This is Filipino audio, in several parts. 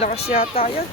Lakas yata yan.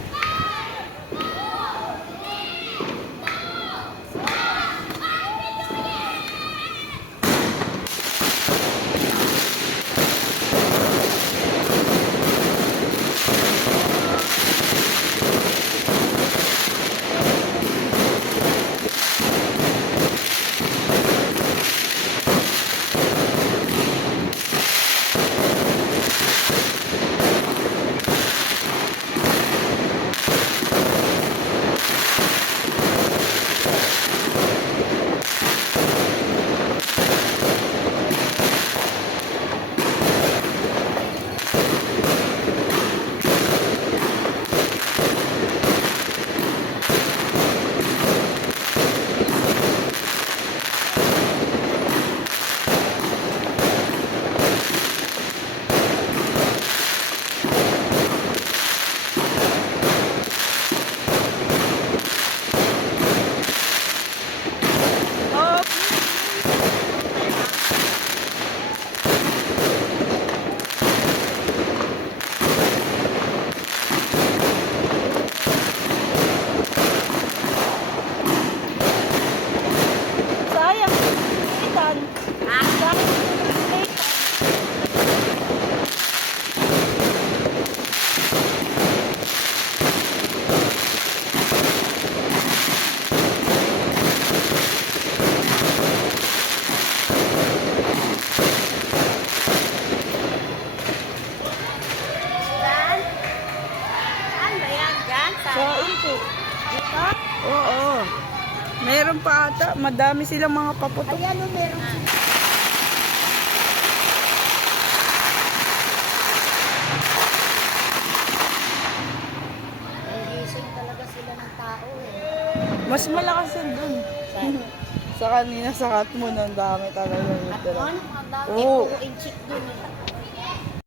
Dito? Oo. Meron pa ata. Madami silang mga paputok. Ayan o, meron. Nagising talaga sila ng tao eh. Mas malakas yan dun. Sa kanina, sa kat mo, ang dami talaga. At on, ang dami. Oo. Puro inchik dun eh.